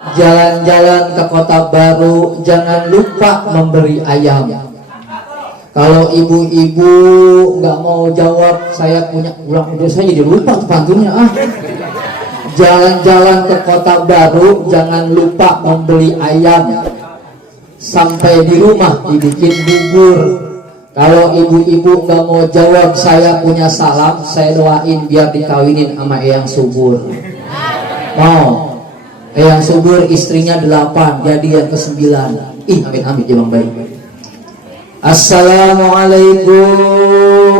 Jalan-jalan ke kota baru, jangan lupa memberi ayam. Kalau ibu-ibu nggak mau jawab, saya punya ulang saya jadi lupa pantunnya Jalan-jalan ke kota baru, jangan lupa membeli ayam. Sampai di rumah dibikin bubur. Kalau ibu-ibu nggak mau jawab, saya punya salam, saya doain biar dikawinin sama Eyang Subur. Mau? Eyang Subur istrinya 8, jadi yang ke-9. Amit-amit ya Bang Bayi. Assalamualaikum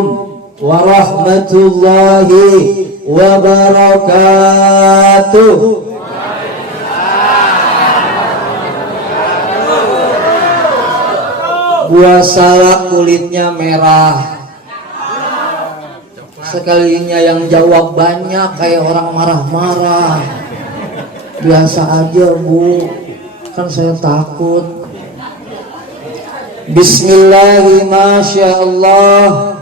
warahmatullahi wabarakatuh. Buah salak kulitnya merah. Sekalinya yang jawab banyak kayak orang marah-marah. Biasa aja Bu, kan saya takut. Bismillahirrahmanirrahim, masyaallah,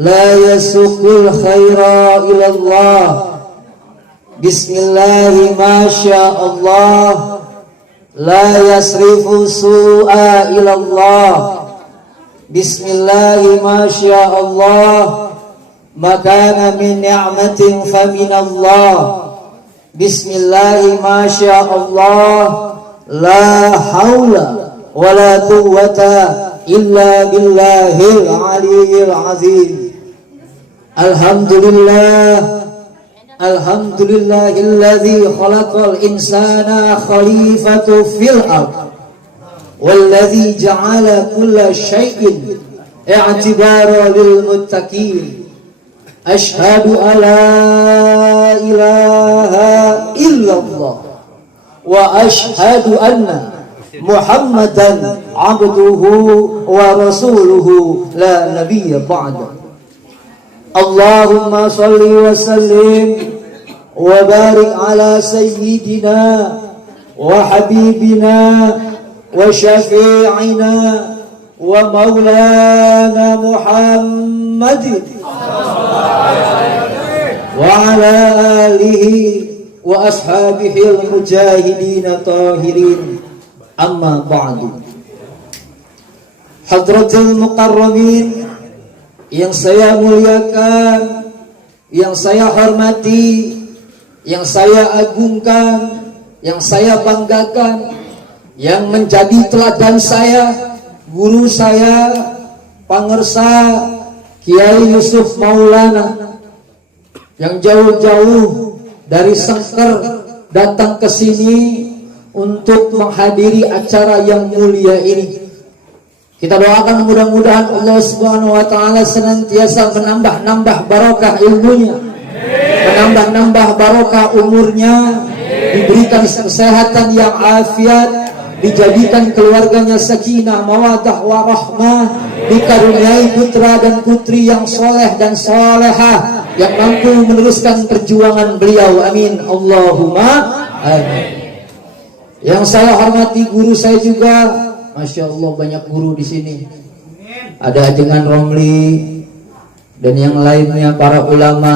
la yasukul khaira ilallah. Bismillahirrahmanirrahim, masyaallah, la yasrifu su'a ilallah. Bismillahirrahmanirrahim, masyaallah, makana min ni'matin faminallah. Bismillahirrahmanirrahim, masyaallah, la haula wala quwwata illa billahil aliyyil azim. Alhamdulillah, alhamdulillahilladzi khalaqal insana khalifatu fil ard walladzi ja'ala kulla syai'in i'tibara lil muttaqin. Ashhadu alla ilaha illallah wa ashhadu anna Muhammadan abduhu wa rasuluhu la nabiyya ba'da. Allahumma salli wa sallim wa barik ala sayyidina wa habibina wa syafi'ina wa maulana Muhammadin wa ala alihi wa ashabihil mujahidin tahirin. Amma ba'du. Hadratul mukarramin yang saya muliakan, yang saya hormati, yang saya agungkan, yang saya banggakan, yang menjadi teladan saya, guru saya, pangersa Kiai Yusuf Maulana, yang jauh-jauh dari Sengker datang ke sini untuk menghadiri acara yang mulia ini. Kita doakan mudah-mudahan Allah Subhanahu wa taala senantiasa menambah barokah ilmunya, menambah barokah umurnya, diberikan kesehatan yang afiat, dijadikan keluarganya sakinah, mawaddah, warahmah, dikaruniai putra dan putri yang soleh dan solehah, yang mampu meneruskan perjuangan beliau. Amin Allahumma amin. Yang saya hormati guru saya juga, masya Allah banyak guru di sini. Ada Ajengan Romli dan yang lainnya, para ulama,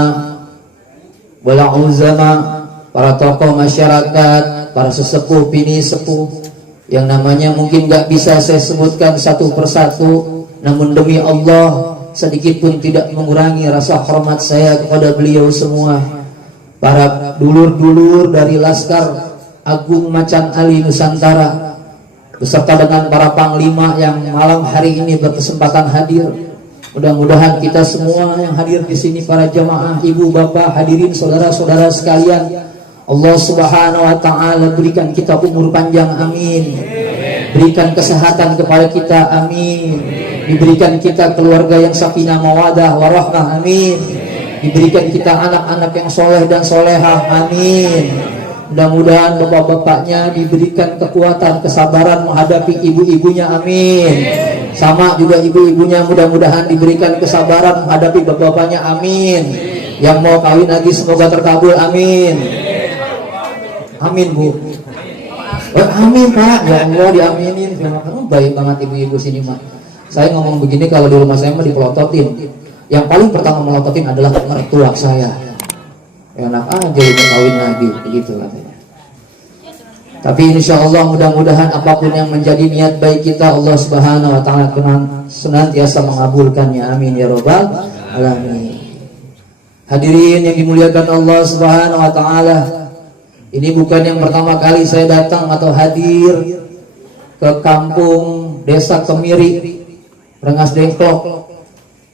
wala uzama, para tokoh masyarakat, para sesepuh, bini sepuh, yang namanya mungkin gak bisa saya sebutkan satu persatu, namun demi Allah sedikit pun tidak mengurangi rasa hormat saya kepada beliau semua. Para dulur-dulur dari Laskar Agung Macan Ali Nusantara, beserta dengan para panglima yang malam hari ini berkesempatan hadir. Mudah-mudahan kita semua yang hadir di sini, para jamaah, ibu bapak, hadirin saudara-saudara sekalian, Allah Subhanahu wa taala berikan kita umur panjang, amin. Berikan kesehatan kepada kita, amin. Diberikan kita keluarga yang sakinah mawadah warahmah, amin. Diberikan kita anak-anak yang soleh dan solehah, amin. Mudah-mudahan bapak-bapaknya diberikan kekuatan, kesabaran menghadapi ibu-ibunya, amin. Sama juga ibu-ibunya mudah-mudahan diberikan kesabaran menghadapi bapak-bapaknya, amin. Yang mau kawin lagi semoga terkabul, amin. Amin Bu. Amin Pak, ya Allah diaminin. Baik banget ibu-ibu sini Mak. Saya ngomong begini kalau di rumah saya mah dipelototin. Yang paling pertama melototin adalah mertua saya. Enak aja udah kawin lagi, begitu katanya. Tapi insya Allah mudah-mudahan apapun yang menjadi niat baik kita, Allah Subhanahu wa Ta'ala senantiasa mengabulkannya. Amin ya Rabbal alamin. Hadirin yang dimuliakan Allah Subhanahu wa Ta'ala, ini bukan yang pertama kali saya datang atau hadir ke kampung Desa Kemiri, Rengas Dengklok.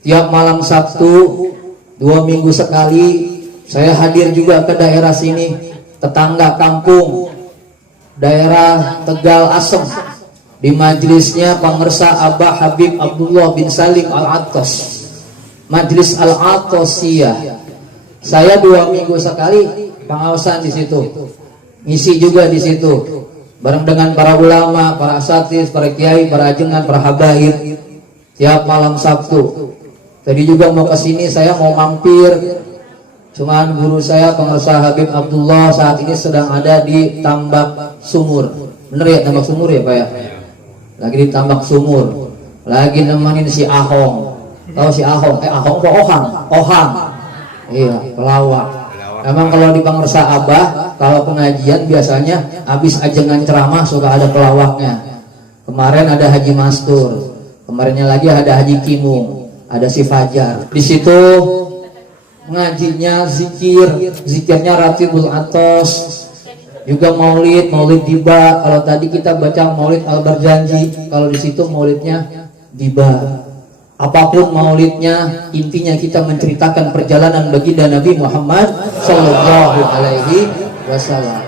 Tiap malam Sabtu 2 minggu sekali saya hadir juga ke daerah sini, tetangga kampung daerah Tegal Asem, di majelisnya Pangersa Abah Habib Abdullah bin Salim Al-Attas, Majelis Al-Attasiyah. Saya 2 minggu sekali pengawasan di situ, ngisi juga di situ bareng dengan para ulama, para asatidz, para kiai, para ajengan, para habaib tiap malam Sabtu. Tadi juga mau ke sini, saya mau mampir, cuman guru saya Pangersa Habib Abdullah saat ini sedang ada di Tambak Sumur. Bener ya, Tambak Sumur ya Pak ya? Lagi di Tambak Sumur, lagi nemenin si Ahong. Tahu si Ahong? Ahong kok Ohang. Iya, pelawak. Emang kalau di Pangersa Abah, kalau pengajian biasanya habis ajengan ceramah suka ada pelawaknya. Kemarin ada Haji Mastur, kemarinnya lagi ada Haji Kimung, ada si Fajar. Di situ ngajinya zikirnya Ratibul Atos, juga maulid diba. Kalau tadi kita baca maulid Al-Barjanji, kalau di situ maulidnya diba. Apapun maulidnya, intinya kita menceritakan perjalanan baginda Nabi Muhammad Sallallahu Alaihi Wasallam.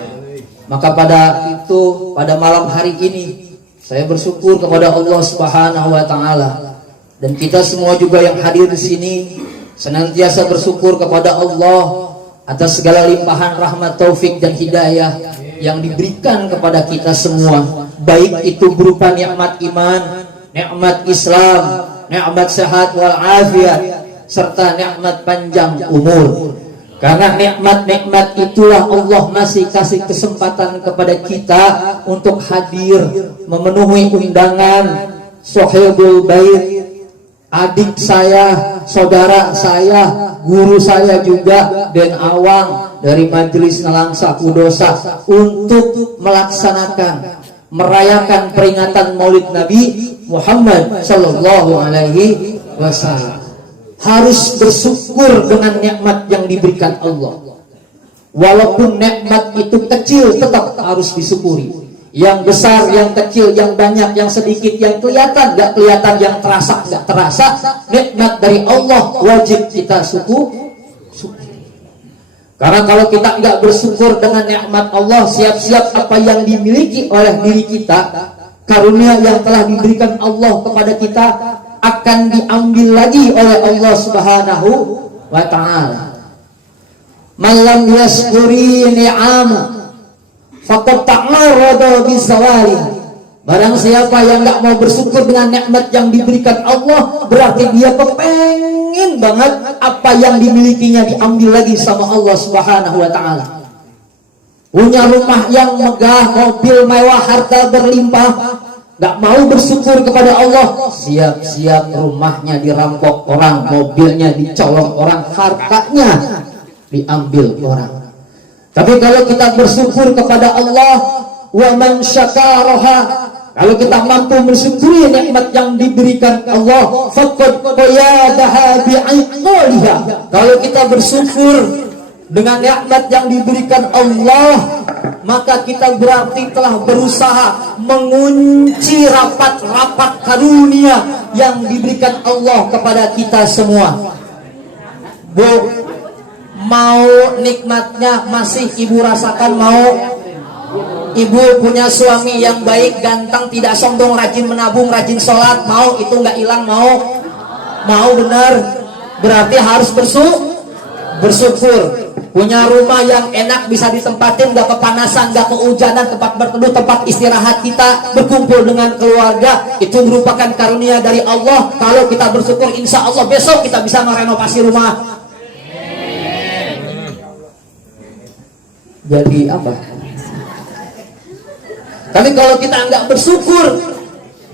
Maka pada malam hari ini saya bersyukur kepada Allah Subhanahu Wa Taala, dan kita semua juga yang hadir di sini senantiasa bersyukur kepada Allah atas segala limpahan rahmat, taufik dan hidayah yang diberikan kepada kita semua, baik itu berupa nikmat iman, nikmat Islam, nikmat sehat wal afiat, serta nikmat panjang umur. Karena nikmat-nikmat itulah Allah masih kasih kesempatan kepada kita untuk hadir memenuhi undangan Sohibul Bait, adik saya, saudara saya, guru saya juga, dan awang dari Majelis Nelangsa Kudosa, untuk melaksanakan merayakan peringatan Maulid Nabi Muhammad Sallallahu Alaihi Wasallam. Harus bersyukur dengan nikmat yang diberikan Allah. Walaupun nikmat itu kecil, tetap harus disyukuri. Yang besar, yang kecil, yang banyak, yang sedikit, yang kelihatan, nggak kelihatan, yang terasa, nggak terasa, nikmat dari Allah wajib kita syukuri. Karena kalau kita nggak bersyukur dengan nikmat Allah, siap-siap apa yang dimiliki oleh diri kita, karunia yang telah diberikan Allah kepada kita, akan diambil lagi oleh Allah Subhanahu wa Ta'ala. Malam yaskuri ni'ama faqad ta'arada bizawali. Barang siapa yang nggak mau bersyukur dengan nikmat yang diberikan Allah, berarti dia kepengen banget apa yang dimilikinya diambil lagi sama Allah Subhanahu wa Ta'ala. Punya rumah yang megah, mobil mewah, harta berlimpah, nggak mau bersyukur kepada Allah, siap-siap rumahnya dirampok orang, mobilnya dicolong orang, hartanya diambil orang. Tapi kalau kita bersyukur kepada Allah, wa man syakaraha, kalau kita mampu mensyukuri nikmat yang diberikan Allah, faqad qayadaha bi'iqaliha. Kalau kita bersyukur dengan nikmat yang diberikan Allah, maka kita berarti telah berusaha mengunci rapat-rapat karunia yang diberikan Allah kepada kita semua. Bu, mau nikmatnya masih ibu rasakan? Mau? Ibu punya suami yang baik, ganteng, tidak sombong, rajin menabung, rajin sholat, mau? Itu nggak hilang? Mau? Mau benar? Berarti harus bersyukur. Punya rumah yang enak, bisa ditempatin, gak kepanasan, gak kehujanan, tempat berteduh, tempat istirahat kita, berkumpul dengan keluarga, itu merupakan karunia dari Allah. Kalau kita bersyukur, insya Allah besok kita bisa merenovasi rumah. Jadi apa? Tapi kalau kita nggak bersyukur,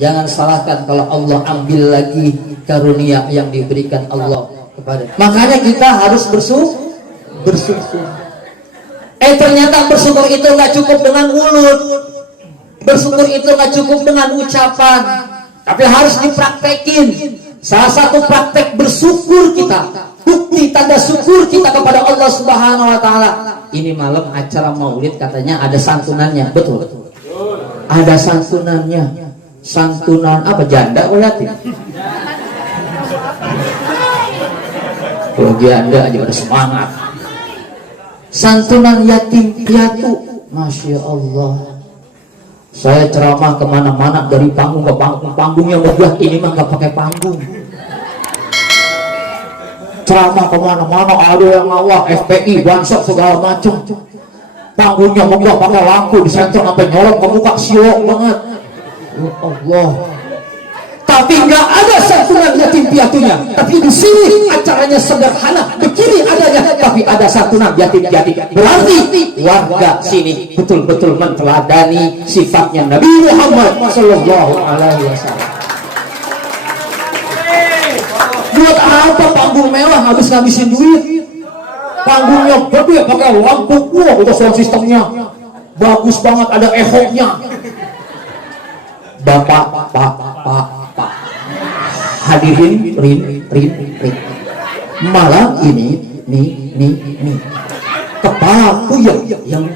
jangan salahkan kalau Allah ambil lagi karunia yang diberikan Allah kepada. Makanya kita harus bersyukur. Ternyata bersyukur itu nggak cukup dengan mulut, bersyukur itu nggak cukup dengan ucapan, tapi harus dipraktekin. Salah satu praktek bersyukur kita, bukti tanda syukur kita kepada Allah Subhanahu wa taala. Ini malam acara Maulid katanya ada santunannya, betul? Ada santunannya. Santunan apa, janda berarti? Kalau janda aja pada semangat. Santunan yatim piatu, Masya Allah. Saya ceramah kemana-mana dari panggung ke panggung, panggung yang megah ini mah nggak pakai panggung. Ceramah kemana-mana ada yang ngawak, FPI, Bansok segala macam. Panggungnya megah pakai lampu di senter sampai nyolong ke muka, siok banget. Ya Allah. Tapi nggak ada santunan yatim piatunya. Tapi di sini acaranya sederhana, begini adanya, tapi ada santunan yatim piatu. Berarti warga sini betul-betul menteladani sifatnya Nabi Muhammad Sallallahu Alaihi Wasallam. Buat apa panggung mewah ngabisin duit? Panggungnya gede pakai lampu, wah itu sound sistemnya bagus banget, ada efeknya. Bapak, pak, hadirin, rin. Malam ini, nih, kepala puyeng, yang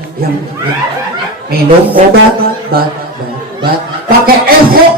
minum obat, pakai efek,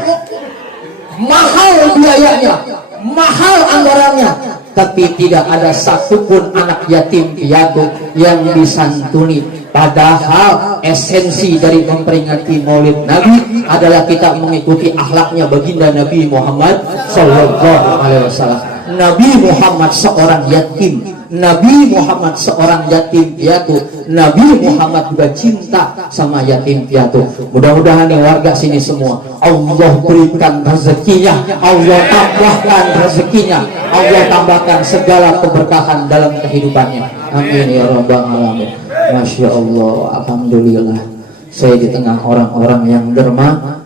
mahal biayanya, mahal anggarannya, tapi tidak ada satupun anak yatim piatu yang disantuni. Padahal esensi dari memperingati Maulid Nabi adalah kita mengikuti akhlaknya baginda Nabi Muhammad Sallallahu Alaihi Wasallam. Nabi Muhammad seorang yatim, Nabi Muhammad seorang yatim piatu, Nabi Muhammad juga cinta sama yatim piatu. Mudah-mudahan nih warga sini semua Allah berikan rezekinya, Allah tambahkan rezekinya, Allah tambahkan segala keberkahan dalam kehidupannya. Amin ya rabbal alamin. Masya Allah, alhamdulillah. Saya di tengah orang-orang yang dermawan.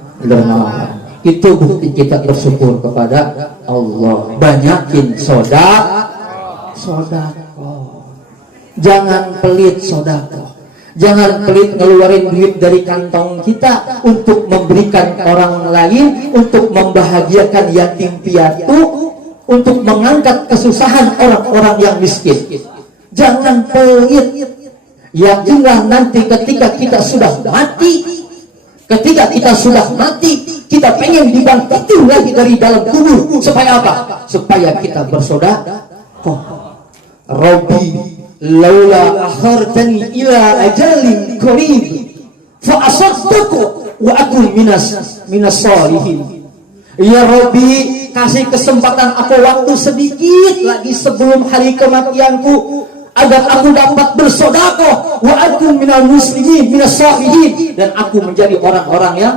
Itu bukti kita bersyukur kepada Allah. Banyakin sodako. Jangan pelit sodako. Jangan pelit ngeluarin duit dari kantong kita untuk memberikan orang lain, untuk membahagiakan yatim piatu, untuk mengangkat kesusahan orang-orang yang miskin. Jangan pelit. Yakinlah nanti ketika kita sudah mati, kita pengen dibangkitin lagi dari dalam kubur. Supaya apa? Supaya kita bersedekah. Rabbi laula akhartani ila ajalin qarib fa asaddaqu wa akun minas shalihin. Ya Rabbi, kasih kesempatan aku waktu sedikit lagi sebelum hari kematianku, agar aku dapat bersedekah, wa akun minal muslimin minas shalihin, dan aku menjadi orang-orang yang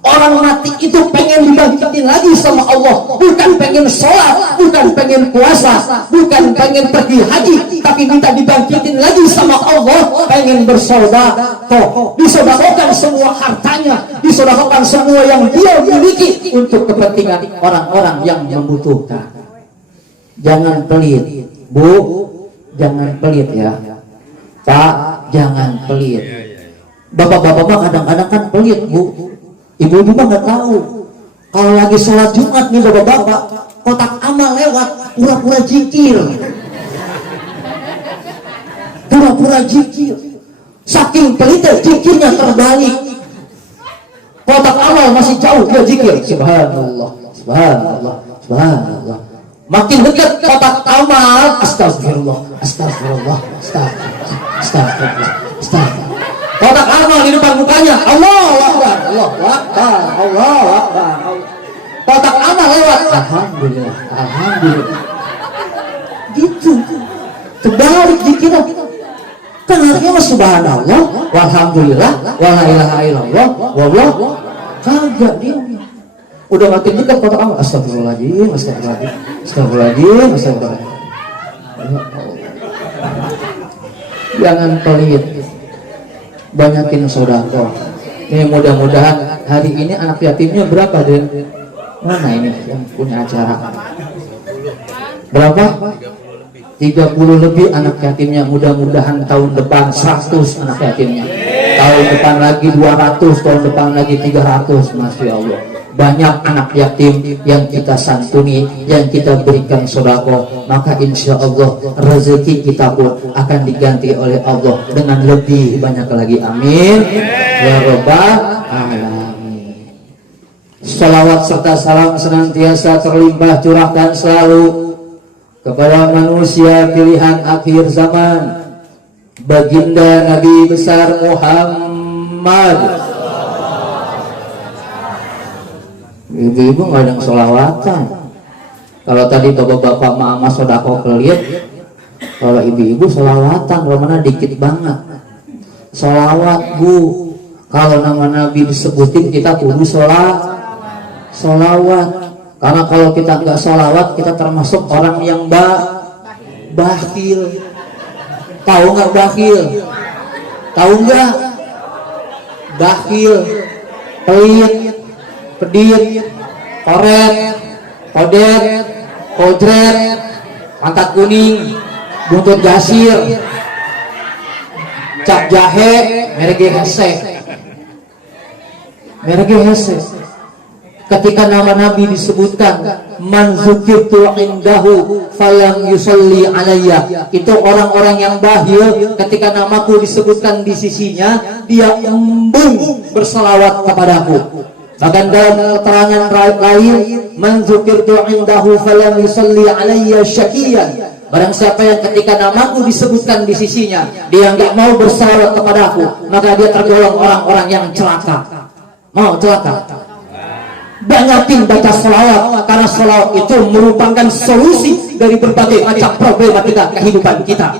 Orang mati itu pengen dibangkitin lagi sama Allah, bukan pengen sholat, bukan pengen puasa, bukan pengen pergi haji, tapi minta dibangkitin lagi sama Allah, pengen bersedekah, disedekahkan semua hartanya, disedekahkan semua yang dia miliki untuk kepentingan orang-orang yang membutuhkan. Jangan pelit, Bu, jangan pelit ya, Pak, jangan pelit. Bapak-bapak kadang-kadang kan pelit, Bu. Ibu-ibu mah nggak tahu. Kalau lagi sholat Jumat nih bapak-bapak, kotak amal lewat, pura-pura zikir. Pura-pura zikir. Saking pelitnya zikirnya terbalik. Kotak amal masih jauh dia zikir. Subhanallah, subhanallah, subhanallah. Makin dekat kotak amal, astagfirullah, astagfirullah, astagfirullah, astagfirullah, astagfirullah. Kotak amal di depan mukanya, Allahu Akbar, Allahu Akbar, Allahu Akbar. Kotak amal lewat, alhamdulillah, alhamdulillah. Gitu. Terbalik dikira. Kan artinya subhanallah, walhamdulillah, wala ilaha illallah, wallahu kagak dia. Udah makin dekat kotak amal, astagfirullahaladzim, astagfirullahaladzim, astagfirullahaladzim, astagfirullahaladzim. Jangan pelit. Banyakin sedekah. Ini mudah-mudahan hari ini anak yatimnya berapa, Den? Mana ini yang punya acara? Berapa? 30 lebih anak yatimnya. Mudah-mudahan tahun depan 100 anak yatimnya. Tahun depan lagi 200, tahun depan lagi 300. Masya Allah. Banyak anak yatim yang kita santuni, yang kita berikan sedekah, maka insya Allah rezeki kita pun akan diganti oleh Allah dengan lebih banyak lagi. Amin ya rabbal alamin. Salawat serta salam senantiasa terlimpah curahkan selalu kepada manusia pilihan akhir zaman, baginda Nabi besar Muhammad. Ibu-ibu nggak ada yang sholawatan. Kalau tadi bapak-bapak mama sodako kelit, kalau ibu-ibu sholawatan, romana dikit banget. Sholawat bu, kalau nama Nabi disebutin kita kudu sholawat. Karena kalau kita nggak sholawat, kita termasuk orang yang bakhil. Tahu nggak bakhil? Tahu nggak? Bakhil, pelit, pedit, koret, kodet, kojret, pantat kuning, buntut jasir, cap jahe, merek hesek. Ketika nama Nabi disebutkan, man dzukirtu indahu falam yusalli alayya, itu orang-orang yang bakhil. Ketika namaku disebutkan di sisinya, dia embung berselawat kepadaku. Bahkan dalam keterangan lain, man dzukirtu indahu falam yusalli alayya syaqiyan, barang siapa yang ketika namaku disebutkan di sisinya, dia enggak mau berselawat kepadaku, maka dia tergolong orang-orang yang celaka. Mau celaka? Banyakin baca selawat, karena selawat itu merupakan solusi dari berbagai macam problematika kehidupan kita.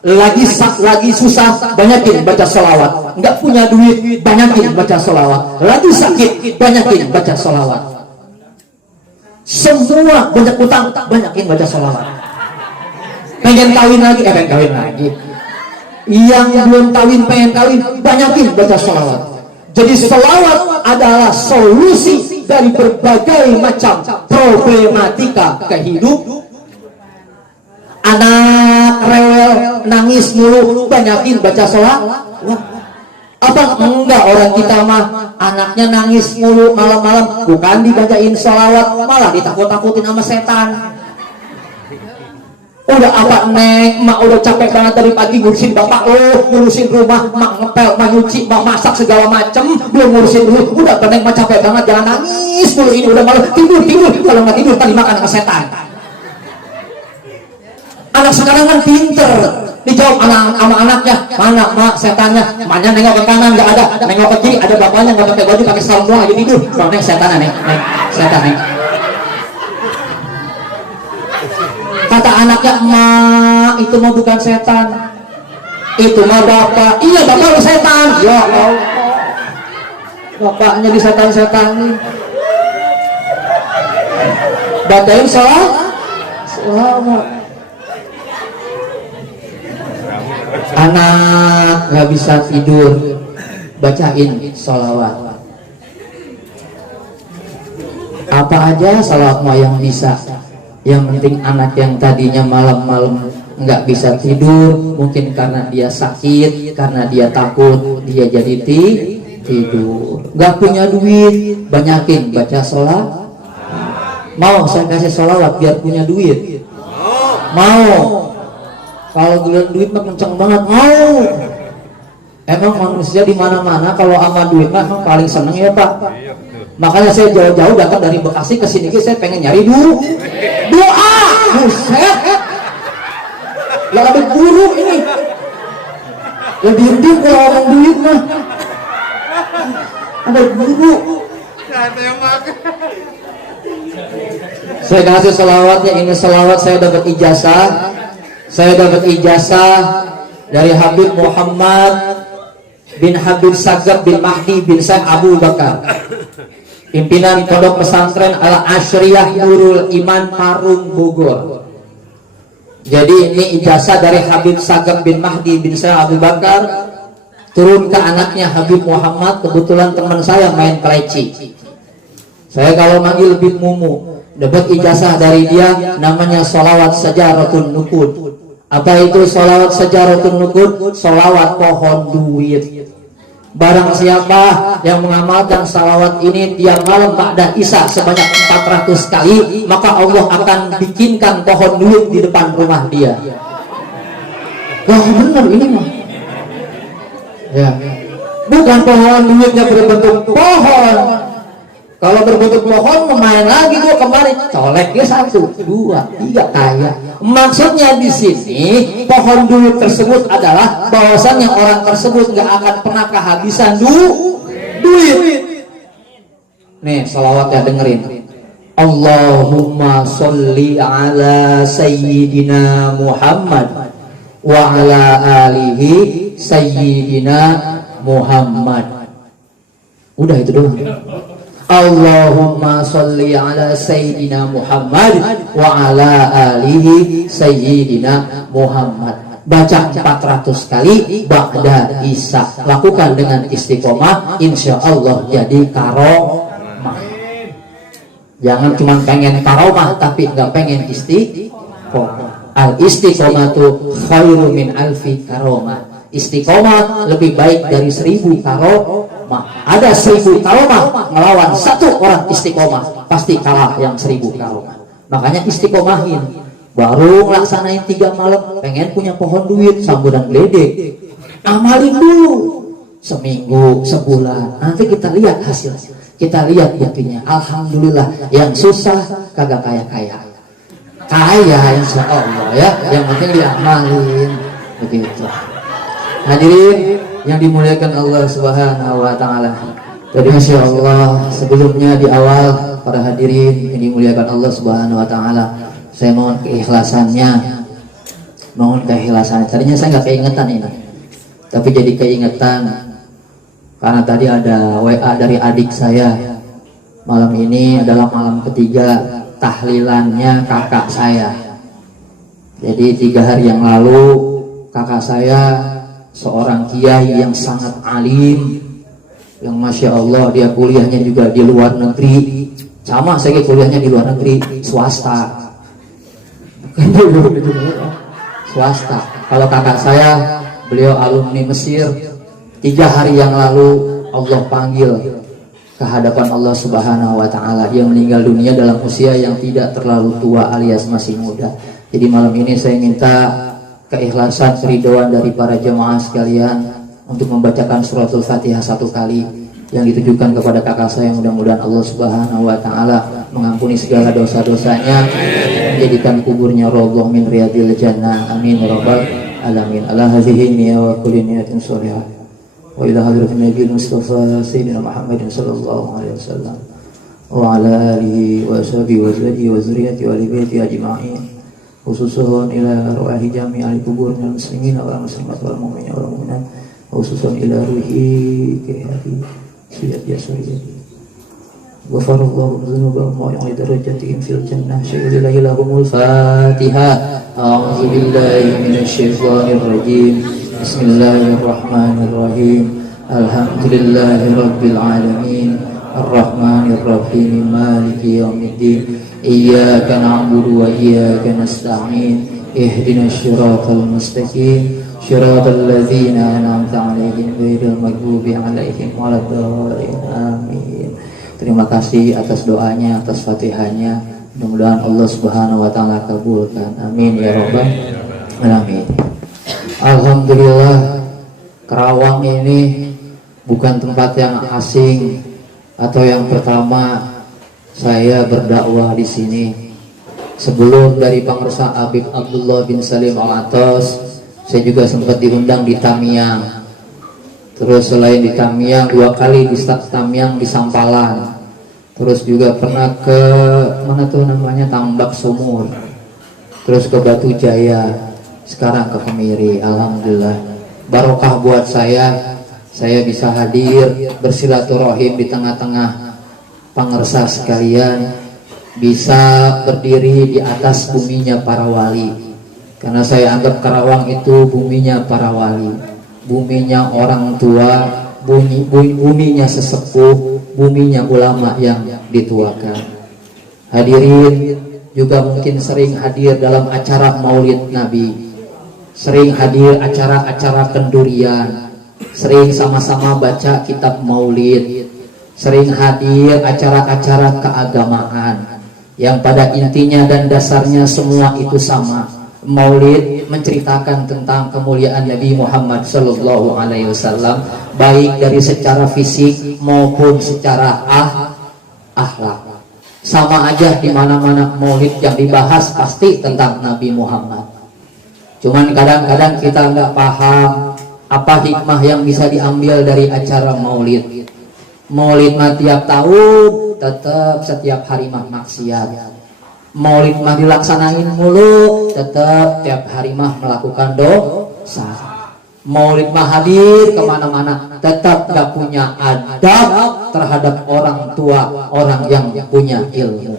Lagi susah, banyakin baca selawat. Nggak punya duit, banyakin baca selawat. Lagi sakit, banyakin baca selawat. Semua banyak utang, banyakin baca selawat. Pengen kawin lagi, Yang belum kawin, pengen kawin, banyakin baca selawat. Jadi selawat adalah solusi dari berbagai macam problematika kehidupan. Anak rewel nangis mulu, banyakin baca selawat. Apa enggak orang kita mah anaknya nangis mulu malam-malam, bukan dibacain selawat, malah ditakut-takutin sama setan. Udah apa neng, mak udah capek banget dari pagi ngurusin bapak lo, ngurusin rumah, mak ngepel, mak nyuci, mak masak segala macem, belum ngurusin dulu. Udah neng mak capek banget, jangan nangis mulu, ini udah malam, tidur. Kalau nggak tidur tadi makan sama setan. Anak sekarang kan pinter, dijawab sama anaknya, mana mak setannya, maknya nengok ke kanan nggak ada, nengok ke kiri ada bapaknya nggak pakai baju, pakai sarung doang aja tidur. Kalau neng setan neng, setan neng. Kata anaknya, emak itu mah bukan setan, itu mah bapak. Iya bapak lu setan. Ya Allah, bapaknya disetan-setani. Bacain selawat. Anak nggak bisa tidur, bacain sholawat. Apa aja sholawat mau yang bisa. Yang penting anak yang tadinya malam-malam nggak bisa tidur, mungkin karena dia sakit, karena dia takut, dia jadi tidur. Nggak punya duit, banyakin baca sholawat. Mau saya kasih sholawat biar punya duit? Mau. Kalau giliran duit mah kenceng banget, mau. Emang manusia di mana-mana kalau sama duit mah emang paling seneng ya Pak. Makanya saya jauh-jauh datang dari Bekasi ke sini, saya pengen nyari doa. Buset. Lah ada guru ini. Ya diem-diem kalau ngomong duit mah. Ada guru. Saya kasih selawatnya, ini selawat saya dapat ijazah. Saya dapat ijazah dari Habib Muhammad bin Habib Sagab bin Mahdi bin Syekh Abu Bakar, pimpinan Pondok Pesantren Al Ashriyah Nurul Iman Parung Bogor. Jadi ini ijazah dari Habib Sagab bin Mahdi bin Syekh Abu Bakar turun ke anaknya Habib Muhammad. Kebetulan teman saya main peleci. Saya kalau manggil Habib Mumu, dapat ijazah dari dia, namanya sholawat sajaratun nukud. Apa itu sholawat sajaratun nukud? Sholawat pohon duit. Barang siapa yang mengamalkan salawat ini tiap malam ba'da isya sebanyak 400 kali, maka Allah akan bikinkan pohon duit di depan rumah dia. Wah benar ini mah. Ya. Bukan pohon duitnya berbentuk pohon. Kalau berbentuk pohon memain lagi tuh kemarin coleknya 1, 2, 3 kaya. Maksudnya di sini pohon duit tersebut adalah bahwasannya orang tersebut nggak akan pernah kehabisan duit. Nih salawatnya dengerin. Allahumma sholli ala sayyidina Muhammad wa ala alihi sayyidina Muhammad. Udah itu doang. Allahumma sholli ala sayyidina Muhammad wa ala alihi sayyidina Muhammad. Baca 400 kali ba'da isya. Lakukan dengan istiqomah, insya Allah jadi karomah. Jangan cuma pengen karomah tapi nggak pengen istiqomah. Al istiqomatu khairu min alfi karomah. Istiqomah lebih baik dari 1000 karomah. Ada 1000 karomah melawan 1 orang istiqomah, pasti kalah yang 1000 karomah. Makanya istiqomahin. Baru ngelaksanain 3 malam, pengen punya pohon duit, sambutan geledek. Amalin dulu seminggu, sebulan. Nanti kita lihat hasilnya. Kita lihat buktinya. Alhamdulillah, yang susah kagak kaya-kaya. Kaya insya Allah ya. Yang penting diamalin begitu. Hadirin yang dimuliakan Allah Subhanahu wa taala. Jadi masya Allah, sebelumnya di awal para hadirin yang dimuliakan Allah Subhanahu wa taala, saya mohon keikhlasannya. Tadinya saya nggak keingetan ini, tapi jadi keingetan karena tadi ada WA dari adik saya. Malam ini adalah malam ketiga tahlilannya kakak saya. Jadi 3 hari yang lalu kakak saya seorang kiai yang sangat alim, yang masya Allah dia kuliahnya juga di luar negeri. Sama saya kuliahnya di luar negeri, swasta. Swasta. Kalau kakak saya, beliau alumni Mesir. 3 hari yang lalu Allah panggil ke hadapan Allah Subhanahu wa taala. Dia meninggal dunia dalam usia yang tidak terlalu tua alias masih muda. Jadi malam ini saya minta keikhlasan, keridhaan dari para jemaah sekalian untuk membacakan suratul Fatihah 1 kali yang ditujukan kepada kakak saya. Mudah-mudahan Allah Subhanahu wa taala mengampuni segala dosa-dosanya, menjadikan kuburnya raudhah min riyadil jannah. Amin ya rabbal alamin. Ala hadhihi niyya wa kulli niyatin shalihah. Wa ila hadratin nabiyil mustafa sayyidina Muhammadin sallallahu alaihi wasallam wa ala alihi wa sahbihi wa zawjihi wa dzurriyyatihi wa ali baiti ajma'in. Khususun ila ruhi jami'al kubur minal muslimin wal muslimat wal mu'minin wal mu'minat, khususun ila ruhi kehati siyat yasuri ghafarallahu dzunubahum wa ya'id darajatihim fil jannah syai'il lahumul Fatihah. A'udzu billahi minasy syaithanir rajim. Bismillahirrahmanirrahim. Alhamdulillahi rabbil alamin. Ar-Rahmanir Rahim. Maliki yaumiddin. Iyyaka na'budu wa iyyaka nasta'in. Ihdinas siratal mustaqim. Shiratal ladzina an'amta 'alaihim ghairil maghdubi 'alaihim waladdallin. Amin. Terima kasih atas doanya, atas Fatihahnya. Mudah-mudahan Allah Subhanahu wa taala kabulkan. Amin ya rabbal alamin. Alhamdulillah, Karawang ini bukan tempat yang asing atau yang pertama saya berdakwah di sini. Sebelum dari Pangresah Habib Abdullah bin Salim Al-Atas, saya juga sempat diundang di Tamiang. Terus selain di Tamiang, 2 kali di Tamiang di Sampalan. Terus juga pernah ke mana tuh namanya, Tambak Sumur. Terus ke Batu Jaya. Sekarang ke Kemiri. Alhamdulillah, barokah buat saya bisa hadir bersilaturahim di tengah-tengah Pangresah sekalian, bisa berdiri di atas buminya para wali. Karena saya anggap Karawang itu buminya para wali, buminya orang tua, buminya sesepuh, buminya ulama yang dituakan. Hadirin juga mungkin sering hadir dalam acara maulid Nabi, sering hadir acara-acara kendurian, sering sama-sama baca kitab maulid, sering hadir acara-acara keagamaan yang pada intinya dan dasarnya semua itu sama. Maulid menceritakan tentang kemuliaan Nabi Muhammad Sallallahu Alaihi Wasallam, baik dari secara fisik maupun secara akhlak. Sama aja di mana-mana maulid yang dibahas pasti tentang Nabi Muhammad. Cuman kadang-kadang kita nggak paham apa hikmah yang bisa diambil dari acara maulid. Maulid mah tiap tahun tetap setiap hari mah maksiat. Maulid mah dilaksanain mulu tetap tiap hari mah melakukan dosa. Maulid mah hadir kemana-mana tetap gak punya adab terhadap orang tua, orang yang punya ilmu.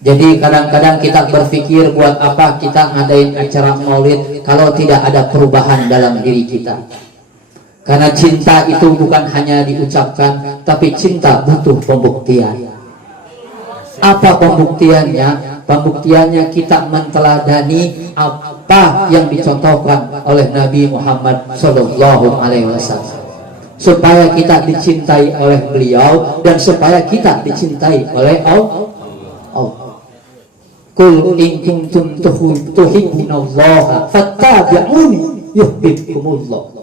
Jadi kadang-kadang kita berpikir buat apa kita ngadain acara maulid kalau tidak ada perubahan dalam diri kita. Karena cinta itu bukan hanya diucapkan, tapi cinta butuh pembuktian. Apa pembuktiannya? Pembuktiannya kita menteladani apa yang dicontohkan oleh Nabi Muhammad Sallallahu Alaihi Wasallam, supaya kita dicintai oleh beliau dan supaya kita dicintai oleh Allah. Qul in kuntum tuhibbunallaha fattabi'uni yuhibbukumullah.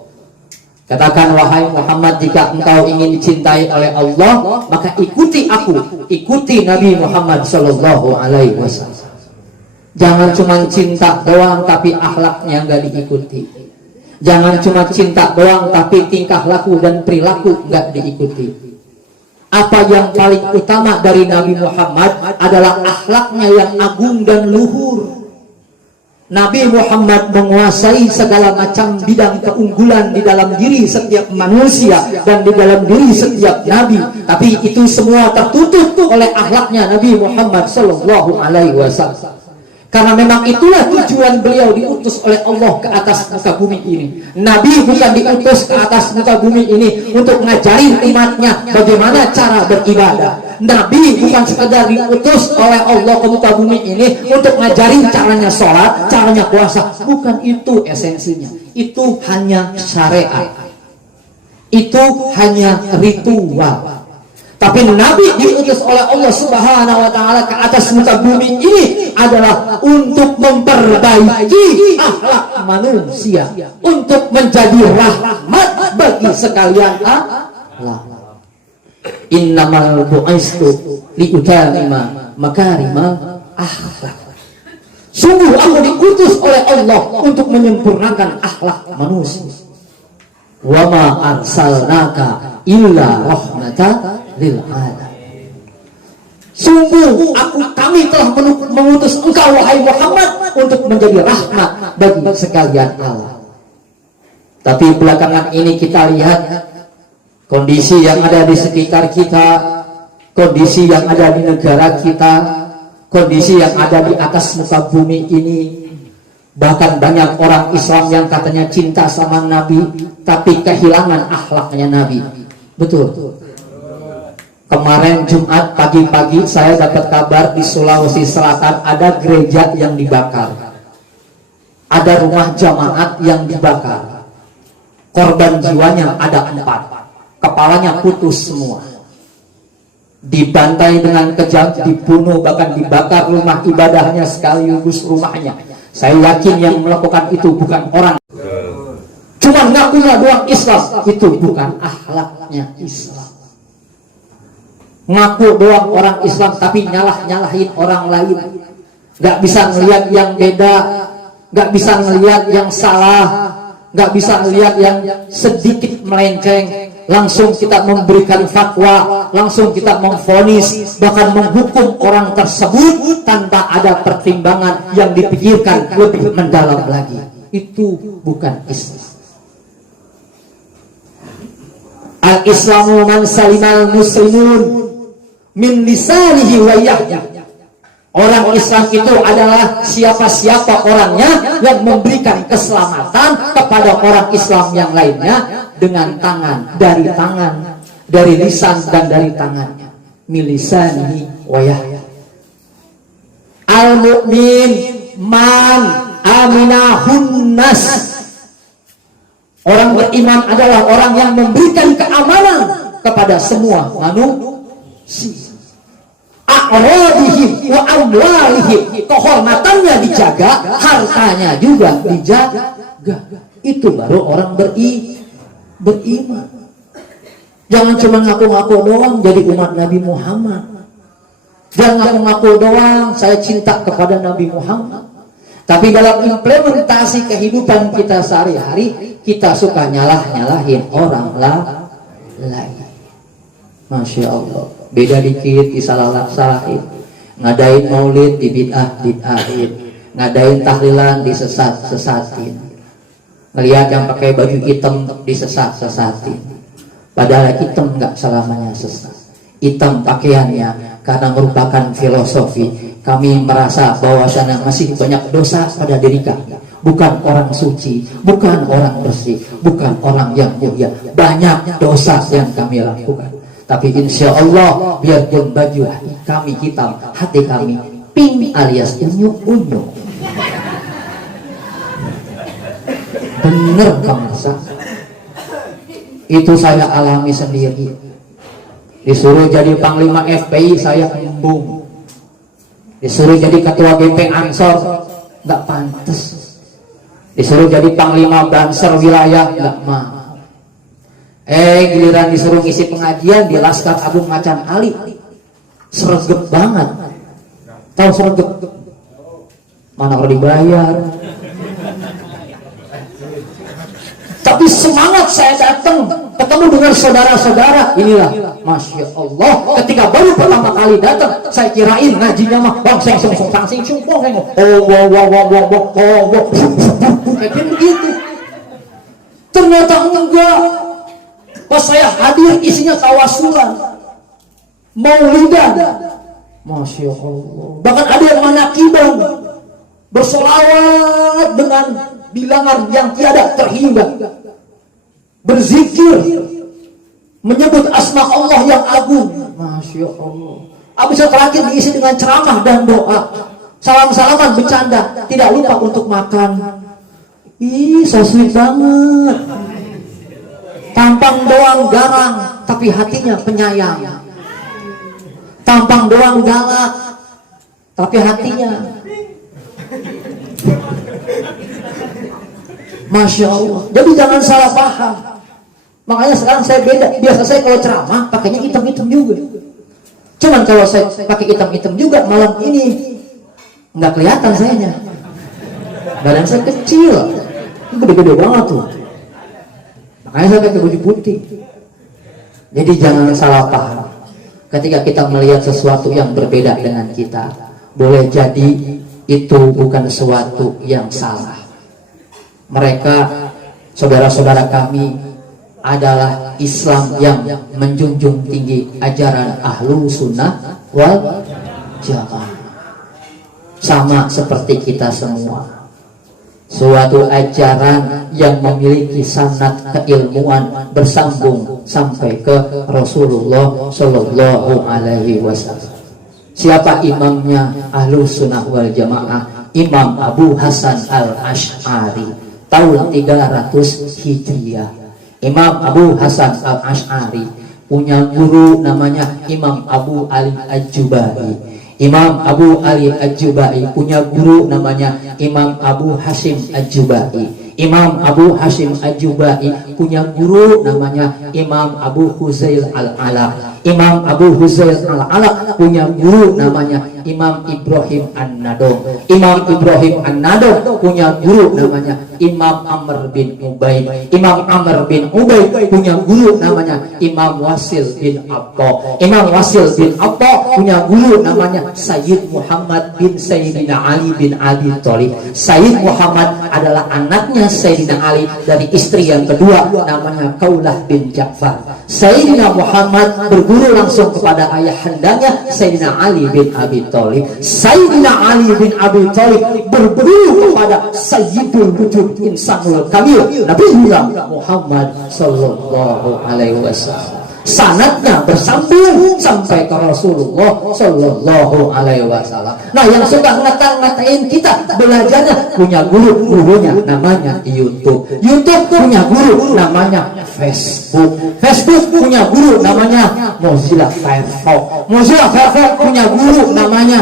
Katakan wahai Muhammad, jika engkau ingin dicintai oleh Allah, maka ikuti aku, ikuti Nabi Muhammad Sallallahu Alaihi Wasallam. Jangan cuma cinta doang tapi akhlaknya nggak diikuti. Jangan cuma cinta doang tapi tingkah laku dan perilaku nggak diikuti. Apa yang paling utama dari Nabi Muhammad adalah akhlaknya yang agung dan luhur. Nabi Muhammad menguasai segala macam bidang keunggulan di dalam diri setiap manusia dan di dalam diri setiap nabi. Tapi itu semua tertutup oleh akhlaknya Nabi Muhammad Sallallahu Alaihi Wasallam. Karena memang itulah tujuan beliau diutus oleh Allah ke atas muka bumi ini. Nabi bukan diutus ke atas muka bumi ini untuk ngajarin umatnya bagaimana cara beribadah. Nabi bukan sekedar diutus oleh Allah ke muka bumi ini untuk ngajarin caranya sholat, caranya puasa. Bukan itu esensinya. Itu hanya syariat. Itu hanya ritual. Tapi Nabi diutus oleh Allah Subhanahu wa Ta'ala ke atas muka bumi ini adalah untuk memperbaiki akhlak manusia, untuk menjadi rahmat bagi sekalian akhlak. Innamal bu'istu liutamima makarimal akhlak. Sungguh aku diutus oleh Allah untuk menyempurnakan akhlak manusia. Wa ma arsalnaka illa rahmatan lil alamin. Sungguh kami telah mengutus engkau wahai Muhammad untuk menjadi rahmat bagi sekalian alam. Tapi belakangan ini kita lihat kondisi yang ada di sekitar kita, kondisi yang ada di negara kita, kondisi yang ada di atas muka bumi ini. Bahkan banyak orang Islam yang katanya cinta sama Nabi, tapi kehilangan akhlaknya Nabi. Betul. Kemarin Jumat pagi-pagi saya dapat kabar di Sulawesi Selatan ada gereja yang dibakar. Ada rumah jamaat yang dibakar. Korban jiwanya ada 4. Kepalanya putus semua. Dibantai dengan kejam, dibunuh, bahkan dibakar rumah ibadahnya sekaligus rumahnya. Saya yakin yang melakukan itu bukan orang. Cuma ngakunya doang Islam. Itu bukan akhlaknya Islam. Ngaku doang orang Islam tapi nyalah-nyalahin orang lain. Gak bisa ngelihat yang beda, gak bisa ngelihat yang salah, gak bisa ngelihat yang sedikit melenceng. Langsung kita memberikan fatwa, langsung kita memvonis, bahkan menghukum orang tersebut tanpa ada pertimbangan yang dipikirkan lebih mendalam lagi. Itu bukan Islam. Al-Islamu man salimal muslimun min lisanihi wa yadihi. Orang Islam itu adalah siapa-siapa orangnya yang memberikan keselamatan kepada orang Islam yang lainnya dengan tangan, dari lisan dan dari tangannya. milisanihi wa yahya. Al mu'min man aminahun nas. Orang beriman adalah orang yang memberikan keamanan kepada semua manusia. A'radihim wa amwalihim, kehormatannya dijaga, hartanya juga dijaga. Itu baru orang beriman. Jangan cuma ngaku-ngaku doang jadi umat Nabi Muhammad. Jangan ngaku-ngaku doang saya cinta kepada Nabi Muhammad. Tapi dalam implementasi kehidupan kita sehari-hari, kita suka nyalahin orang lain. Masya Allah. Beda dikit disalah-salahin, ngadain maulid di bid'ahin, ngadain tahlilan disesat-sesatin, ngelihat yang pakai baju hitam disesat-sesatin. Padahal hitam nggak selamanya sesat. Hitam pakaiannya karena merupakan filosofi. Kami merasa bahwasanya masih banyak dosa pada diri kami. Bukan orang suci, bukan orang bersih, bukan orang yang mulia. Banyak dosa yang kami lakukan. Tapi insya Allah biarpun baju kami hitam, hati kami pink alias unyu-unyu. Bener pemirsa, itu saya alami sendiri. Disuruh jadi panglima FPI saya embung. Disuruh jadi ketua GP Ansor nggak pantas. Disuruh jadi panglima Banser wilayah nggak mau. Giliran disuruh ngisi pengajian di Laskar Agung Macan Ali, sregep banget. Tahu sregep? Mana orang dibayar? Tapi semangat saya datang ketemu dengan saudara-saudara. Inilah, masya Allah. Ketika baru pertama kali datang, saya kirain ngajinya mah bang seng seng seng seng seng kayak begitu. Ternyata enggak. Pas saya hadir isinya tawasulan, maulidan, masya Allah. Bahkan ada yang manakiban, bersolawat dengan bilangan yang tiada terhingga, berzikir, menyebut asma Allah yang agung, masya Allah. Habis itu terakhir diisi dengan ceramah dan doa, salam-salaman bercanda, tidak lupa untuk makan. Ih, so sweet banget. Tampang doang garang, tapi hatinya penyayang. Tampang doang galak, tapi hatinya, masya Allah. Jadi jangan salah paham. Makanya sekarang saya beda. Biasa saya kalau ceramah pakainya hitam-hitam juga. Cuman kalau saya pakai hitam-hitam juga malam ini nggak kelihatan sayanya. Badan saya kecil, gede-gede banget tuh. Makanya saya pakai baju putih. Jadi jangan salah paham. Ketika kita melihat sesuatu yang berbeda dengan kita, boleh jadi itu bukan sesuatu yang salah. Mereka, saudara-saudara kami, adalah Islam yang menjunjung tinggi ajaran ahlu sunnah wal jamaah. Sama seperti kita semua. Suatu ajaran yang memiliki sanad keilmuan bersambung sampai ke Rasulullah Shallallahu Alaihi Wasallam. Siapa imamnya ahlu sunnah wal jamaah? Imam Abu Hasan al Ash'ari, tahun 300 Hijriah. Imam Abu Hasan al Ash'ari punya guru namanya Imam Abu Ali Al-Jubai. Imam Abu Ali Al-Jubai punya guru namanya Imam Abu Hashim Al-Jubai. Imam Abu Hashim Al-Jubai punya guru namanya Imam Abu Huzail Al-Alaq. Imam Abu Huzail Al-Alaq punya guru namanya Imam Ibrahim An-Nadom. Imam Ibrahim An-Nadom punya guru namanya Imam Amr bin Ubaid. Imam Amr bin Ubaid punya guru namanya Imam Wasil bin Abba. Imam Wasil bin Abba punya guru namanya Sayyid Muhammad bin Sayyidina Ali bin Abi Thalib. Sayyid Muhammad adalah anaknya Sayyidina Ali dari istri yang kedua namanya Kaulah bin Ja'far. Sayyidina Muhammad berguru langsung kepada ayahandanya Sayyidina Ali bin Abi Thalib. Sayyidina Ali bin Abi Thalib berguru kepada Sayyidul Wujud Insanul Kamil Nabi Muhammad sallallahu alaihi wasallam. sanadnya bersambung sampai ke Rasulullah Shallallahu Alaihi Wasallam. Nah, yang suka ngatain kita belajarnya punya guru, gurunya namanya YouTube. YouTube punya guru namanya Facebook. Facebook punya guru namanya Mozilla Firefox. Mozilla Firefox punya guru namanya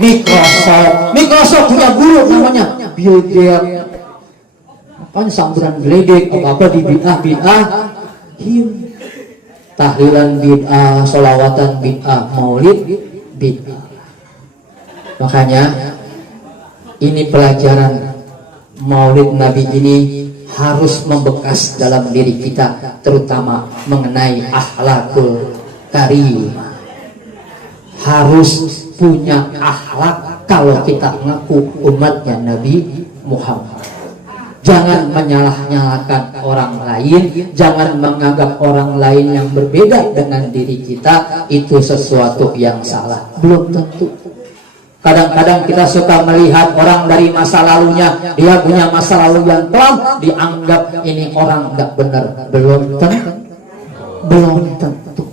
Microsoft. Microsoft punya guru namanya Bill Gates. Kan samburan geledek apa di bid'ah tahlilan bid'ah, sholawatan bid'ah, maulid bid'ah. Makanya ini pelajaran maulid Nabi ini harus membekas dalam diri kita, terutama mengenai akhlakul karimah. Harus punya akhlak kalau kita ngaku umatnya Nabi Muhammad. Jangan menyalah-nyalakan orang lain, jangan menganggap orang lain yang berbeda dengan diri kita itu sesuatu yang salah. Belum tentu. Kadang-kadang kita suka melihat orang dari masa lalunya, dia punya masa lalu yang kelam, dianggap ini orang nggak benar. Belum tentu.